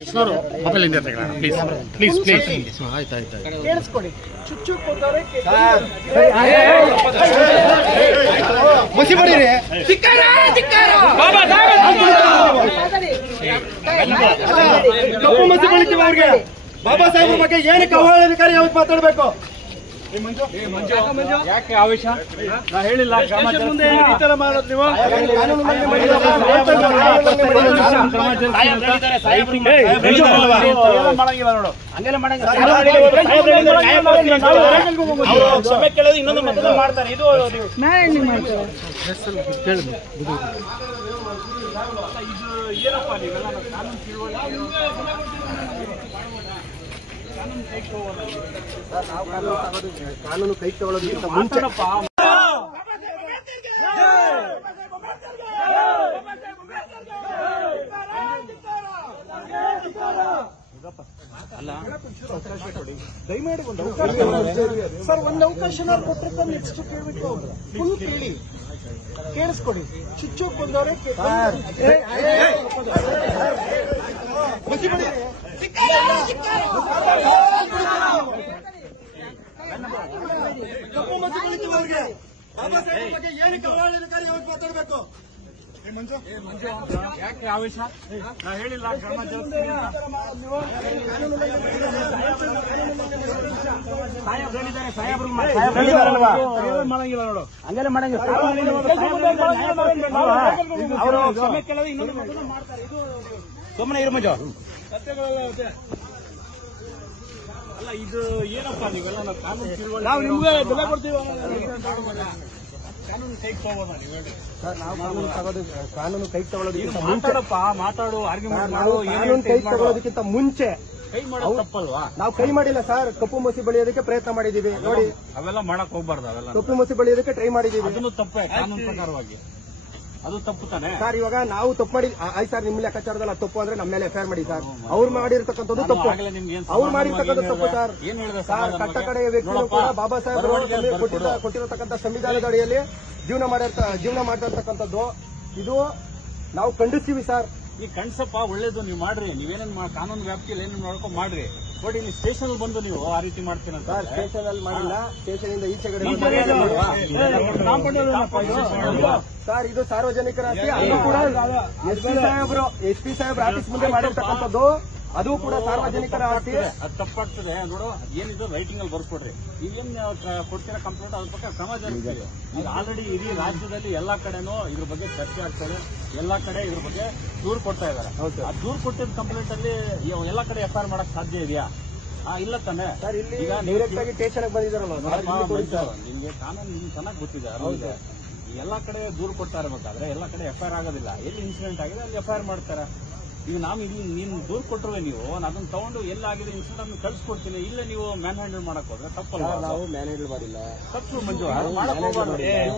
Mobile ಇಂದ ತೆಗೆಯೋಣ please ಆಯ್ತು ಕೇಳಿಸ್ಕೊಳ್ಳಿ. ಚುಚ್ಚು ಕೊಂದವರೆ ಮುಸಿ ಬರೀರಿ. ಕಪ್ಪು ಮಸಿ ಬಳಿತೀವಿ ಅವ್ರಿಗೆ. ಬಾಬಾ ಸಾಹೇಬ್ರ ಬಗ್ಗೆ ಏನಕ್ಕೆ ಅವಹೇಳನಕಾರಿ ಯಾವತ್ತು ಮಾತಾಡಬೇಕು? ಯಾಕೆ ಆವೇಶ? ನಾ ಹೇಳಿಲ್ಲ ಮುಂದೆ ಈ ತರ ಮಾಡೋದು ನೀವು ಮಾಡಂಗಿಲ್ಲ ನೋಡು. ಹಂಗೆಲ್ಲ ಕ್ಷಮೆ ಕೇಳೋದು ಇನ್ನೊಂದು ಮತದಾನ ಮಾಡ್ತಾರೆ. ಇದು ಏನಪ್ಪ ನೀವೆಲ್ಲ ಕಾನೂನು ಕಾನೂನು ಕೈ ತಗೊಳ್ಳೋದಕ್ಕಿಂತ ಮುಂಚೆ ದಯಮಾಡಿ ಒಂದು ಅವಕಾಶ ಸರ್, ಒಂದು ಅವಕಾಶ ಕೊಟ್ಟಿರ್ತ ನೆಕ್ಸ್ಟ್ ಕೇಳಬೇಕು. ಫುಲ್ ಕೇಳಿ, ಕೇಳಿಸ್ಕೊಡಿ. ಚುಚ್ಚು ಕೊಂದವರೆ ಕಪ್ಪು ಮಸಿ ಬಳಿತೀವಿ ಅವ್ರಿಗೆ. ಬಾಬಾ ಸಾಹೇಬ್ರ ಬಗ್ಗೆ ಏನಕ್ಕೆ ಅವಹೇಳನಕಾರಿ ಯಾವತ್ತು ಮಾತಾಡಬೇಕು? ಯಾಕೆ ಆವೇಶ? ನಾ ಹೇಳಿಲ್ಲ ಕ್ರಮ ಜರುಗಿಸ್ತೀನಿ ಅಂತ. ಮಾಡಂಗಿಲ್ಲ ನೋಡು. ಹಂಗೆಲ್ಲ ಮಾಡಂಗಿಲ್ಲ. ಅವರು ಕ್ಷಮೆ ಕೇಳೋದು ಇನ್ನೊಂದು ಮತದಾನ ಮಾಡ್ತಾರೆ. ಇದು ಸುಮ್ಮನೆ ಇರು ಮಂಜು. ಅಲ್ಲ ಇದು ಏನಪ್ಪ ನೀವೆಲ್ಲ ನಾವು ಕಾನೂನು ತಿಳುವಳಿಕೆ ನಾವು ನಿಮ್ಗೆ ಬೆಲೆ ಕೊಡ್ತೀವಿ. ಕಾನೂನು ಕೈ ತಗೋಬೋದ ನೀವು ಹೇಳಿ ಸರ್? ನಾವು ಕಾನೂನು ಕೈ ತಗೊಳ್ಳೋದಕ್ಕಿಂತ ಮಾತಾಡಪ್ಪ, ಮಾತಾಡು, ಆರ್ಗ್ಯುಮೆಂಟ್ ಮಾಡು. ಕಾನೂನು ಕೈ ತಗೊಳ್ಳೋದಕ್ಕಿಂತ ಮುಂಚೆ ಕೈ ಮಾಡೋದು ತಪ್ಪಲ್ವಾ? ನಾವು ಕೈ ಮಾಡಿಲ್ಲ ಸರ್. ಕಪ್ಪು ಮಸಿ ಬಳಿಯೋದಕ್ಕೆ ಪ್ರಯತ್ನ ಮಾಡಿದೀವಿ ನೋಡಿ. ಅವೆಲ್ಲ ಮಾಡಕ್ ಹೋಗ್ಬಾರ್ದು. ಅವೆಲ್ಲ ಕಪ್ಪು ಮಸಿ ಬಳಿಯೋದಕ್ಕೆ ಟ್ರೈ ಮಾಡಿದೀವಿ. ಅದನ್ನು ತಪ್ಪೇ ಕಾನೂನು ಪ್ರಕಾರವಾಗಿ. ಅದು ತಪ್ಪು ತಾನೆ ಸರ್. ಇವಾಗ ನಾವು ತಪ್ಪು ಮಾಡಿ ಆಯ್ತು ಸರ್, ನಿಮ್ಮ ಲೆಕ್ಕಾಚಾರದಲ್ಲಿ ತಪ್ಪು ಅಂದ್ರೆ ನಮ್ಮ ಮೇಲೆ ಎಫ್ಐಆರ್ ಮಾಡಿ ಸರ್. ಅವ್ರು ಮಾಡಿರ್ತಕ್ಕಂಥದ್ದು ತಪ್ಪು. ಅವ್ರು ಮಾಡಿರ್ತಕ್ಕಂಥ ತಪ್ಪು ಸರ್. ಏನ್ ಹೇಳಿದೆ ಸರ್, ಕಟ್ಟ ಕಡೆಯ ವ್ಯಕ್ತಿಗಳು ಕೂಡ ಬಾಬಾ ಸಾಹೇಬ್ ಕೊಟ್ಟಿರತಕ್ಕಂಥ ಸಂವಿಧಾನದ ಅಡಿಯಲ್ಲಿ ಜೀವನ ಮಾಡಿರ್ತಕ್ಕಂಥದ್ದು ಇದು ನಾವು ಖಂಡಿಸ್ತೀವಿ ಸರ್. ಈ ಕಣ್ಸಪ್ಪ ಒಳ್ಳೇದು, ನೀವು ಮಾಡ್ರಿ. ನೀವೇನೇನ್ ಕಾನೂನು ವ್ಯಾಪ್ತಿಯಲ್ಲಿ ಏನೇನು ಮಾಡ್ಕೊಂಡು ಮಾಡ್ರಿ. ಬಟ್ ಇಲ್ಲಿ ಸ್ಟೇಷನ್ ಬಂದು ನೀವು ಆ ರೀತಿ ಮಾಡ್ತೀರಂತ ಸರ್. ಸ್ಟೇಷನ್ ಅಲ್ಲಿ ಮಾಡಿಲ್ಲ, ಸ್ಟೇಷನ್ ಇಂದ ಈಚೆಗಡೆ ಸರ್. ಇದು ಸಾರ್ವಜನಿಕರ ಆಸ್ತಿ. ಅದು ಕೂಡ ಎಸ್ ಪಿ ಸಾಹೇಬ್ರ ಆಫೀಸ್ ಮುಂದೆ ಮಾಡಿರ್ತಕ್ಕಂಥದ್ದು. ಅದು ಕೂಡ ಸಾರ್ವಜನಿಕರ ಆಸ್ತಿ. ಅದು ತಪ್ಪಾಗ್ತದೆ ನೋಡು. ಏನಿದೆ ರೈಟಿಂಗ್ ಅಲ್ಲಿ ಬರ್ಸ್ಕೊಡ್ರಿ. ನೀವೇನ್ ಕೊಡ್ತೀರಾ ಕಂಪ್ಲೇಂಟ್, ಅದ್ರ ಬಗ್ಗೆ ಕ್ರಮ ಜರುಗಿಸ್ತೀವಿ. ಈಗ ಆಲ್ರೆಡಿ ಇಡೀ ರಾಜ್ಯದಲ್ಲಿ ಎಲ್ಲಾ ಕಡೆನೂ ಇದ್ರ ಬಗ್ಗೆ ಚರ್ಚೆ ಆಗ್ತದೆ. ಎಲ್ಲಾ ಕಡೆ ಇದ್ರ ಬಗ್ಗೆ ದೂರು ಕೊಡ್ತಾ ಇದಾರೆ. ಆ ದೂರು ಕೊಟ್ಟಿದ್ದ ಕಂಪ್ಲೇಂಟ್ ಅಲ್ಲಿ ಎಲ್ಲಾ ಕಡೆ ಎಫ್ಐಆರ್ ಮಾಡಕ್ ಸಾಧ್ಯ ಇದೆಯಾ? ಇಲ್ಲ ತಾನೆ ಸರ್. ಇಲ್ಲಿ ಡೈರೆಕ್ಟ್ ಆಗಿ ಸ್ಟೇಷನ್ಗೆ ಬಂದಿದ್ದಾರಲ್ಲ. ನಿಮ್ಗೆ ಕಾನೂನು ನಿಮ್ಗೆ ಚೆನ್ನಾಗಿ ಗೊತ್ತಿದೆ. ಎಲ್ಲಾ ಕಡೆ ದೂರು ಕೊಡ್ತಾ ಇರಬೇಕಾದ್ರೆ ಎಲ್ಲಾ ಕಡೆ ಎಫ್ಐಆರ್ ಆಗೋದಿಲ್ಲ. ಎಲ್ಲಿ ಇನ್ಸಿಡೆಂಟ್ ಆಗಿದೆ ಅಲ್ಲಿ ಎಫ್ಐಆರ್ ಮಾಡ್ತಾರೆ. ಈಗ ನಾವು ಇಲ್ಲಿ ನೀನು ದೂರು ಕೊಟ್ಟರೆ ನೀವು ಅದನ್ನ ತಗೊಂಡು ಎಲ್ಲಾಗಿದೆ ಇನ್ಸಿಡೆಂಟ್ ಅನ್ನು ಕಳ್ಸಿಕೊಡ್ತೀನಿ. ಇಲ್ಲ ನೀವು ಮ್ಯಾನ್ ಹ್ಯಾಂಡಲ್ ಮಾಡಕ್ ಹೋದ್ರೆ ತಪ್ಪಲ್ಲ. ನಾವು ಮ್ಯಾನ್ ಹ್ಯಾಂಡಲ್ ಮಾಡಿಲ್ಲ. ತಪ್ಪು ಮಂಜು.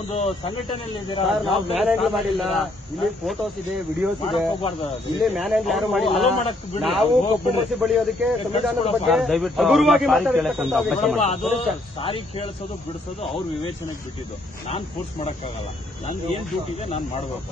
ಒಂದು ಸಂಘಟನೆಯಲ್ಲಿ ಇದ್ದೀರಾ, ನಾವು ಮ್ಯಾನ್ ಹ್ಯಾಂಡಲ್ ಮಾಡಿಲ್ಲ. ಇಲ್ಲಿ ಫೋಟೋಸ್ ಇದೆ, ವಿಡಿಯೋಸ್ ಇದೆ. ಇಲ್ಲಿ ಮ್ಯಾನ್ ಹ್ಯಾಂಡಲ್ ಯಾರು ಮಾಡಿಲ್ಲ. ನಾವು ಕಪ್ಪು ಮಸಿ ಬಳಿಯೋದಕ್ಕೆ ಸಂವಿಧಾನದ ಬಗ್ಗೆ ಹಗುರವಾಗಿ ಅದು ಸಾರಿ ಕೇಳಿಸೋದು ಬಿಡಿಸೋದು ಅವ್ರ ವಿವೇಚನೆಗೆ ಬಿಟ್ಟಿದ್ದು. ನಾನ್ ಫೋರ್ಸ್ ಮಾಡಕ್ಕಾಗಲ್ಲ. ನನ್ ಏನ್ ಡ್ಯೂಟಿ ಇದೆ ನಾನ್ ಮಾಡ್ಬೇಕು.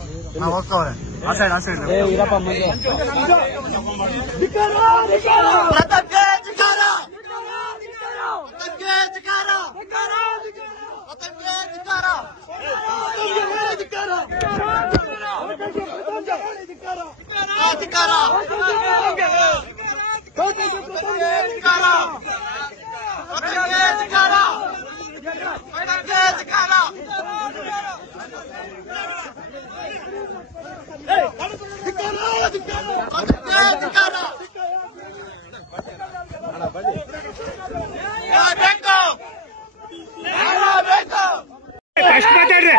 ಅಷ್ಟು ಮಾತಾಡ್ರಿ.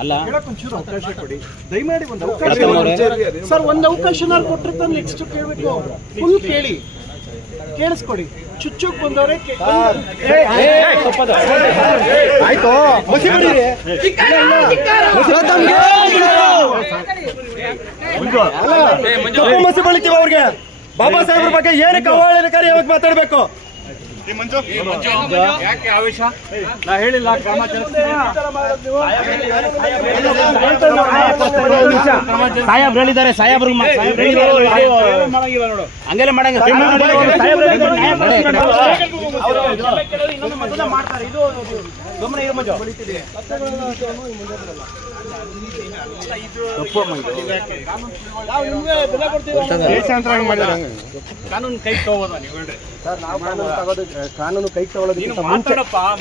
ಅಲ್ಲ ಅವಕಾಶ ಕೊಡಿ, ದಯಮಾಡಿ ಒಂದು ಅವಕಾಶ ಸರ್. ಒಂದು ಅವಕಾಶ ಕೊಟ್ಟಿರ್ತ ನೆಕ್ಸ್ಟ್ ಕೇಳಬೇಕು. ಫುಲ್ ಕೇಳಿ, ಕೇಳಿಸ್ಕೊಡಿ. ಚುಚ್ಚು ಬಂದವರೆ ಆಯ್ತು. ಮಸಿ ಬರೀರಿ. ಕಪ್ಪು ಮಸಿ ಬಳಿತೀವಿ ಅವ್ರಿಗೆ. ಬಾಬಾ ಸಾಹೇಬ್ರ ಬಗ್ಗೆ ಏನಕ್ಕೆ ಅವಹೇಳನಕಾರಿ ಯಾವತ್ತು ಮಾತಾಡಬೇಕು? ಯಾಕೆ ಆವೇಶ? ನಾ ಹೇಳಿಲ್ಲ ಕ್ರಮ ಜರುಗಿಸ್ತೀನಿ. ಸಾಹೇಬ್ರು ಹೇಳಿದ್ದಾರೆ, ಸಾಹೇಬ್ರು ಹಂಗೆಲ್ಲ ಮಾಡಂಗಿಲ್ಲ. ಮಾಡ್ತಾರೆ ಇದು ಗಮನ ಇರು ಮಂಜು. ಕಾನೂನು ಕೈ ತಗೋಬೋದ ನೀವು ಹೇಳ್ರಿ ಸರ್? ನಾವು ಕಾನೂನು ಕೈ ತಗೊಳ್ಳೋದಕ್ಕಿಂತ ಮುಂಚೆ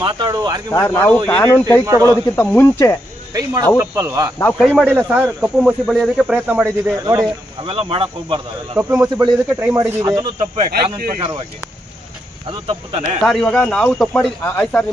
ಮಾತಾಡು ಸರ್, ನಾವು ಕಾನೂನು ಕೈ ತಗೊಳ್ಳೋದಕ್ಕಿಂತ ಮುಂಚೆ ಕೈ ಮಾಡೋದು ತಪ್ಪಲ್ವಾ? ನಾವು ಕೈ ಮಾಡಿಲ್ಲ ಸರ್. ಕಪ್ಪು ಮಸಿ ಬಳಿಯೋದಕ್ಕೆ ಪ್ರಯತ್ನ ಮಾಡಿದ್ದೀವಿ ನೋಡಿ. ಅವೆಲ್ಲ ಮಾಡಕ್ ಹೋಗ್ಬಾರ್ದು. ಅವೆಲ್ಲ ಕಪ್ಪು ಮಸಿ ಬಳಿಯೋದಕ್ಕೆ ಟ್ರೈ ಮಾಡಿದ್ದೀವಿ. ಅದನ್ನು ತಪ್ಪೇ ಕಾನೂನು ಪ್ರಕಾರವಾಗಿ. ಅದು ತಪ್ಪು ತಾನೆ ಸರ್. ಇವಾಗ ನಾವು ತಪ್ಪು ಮಾಡಿ ಆಯ್ತು ಸರ್.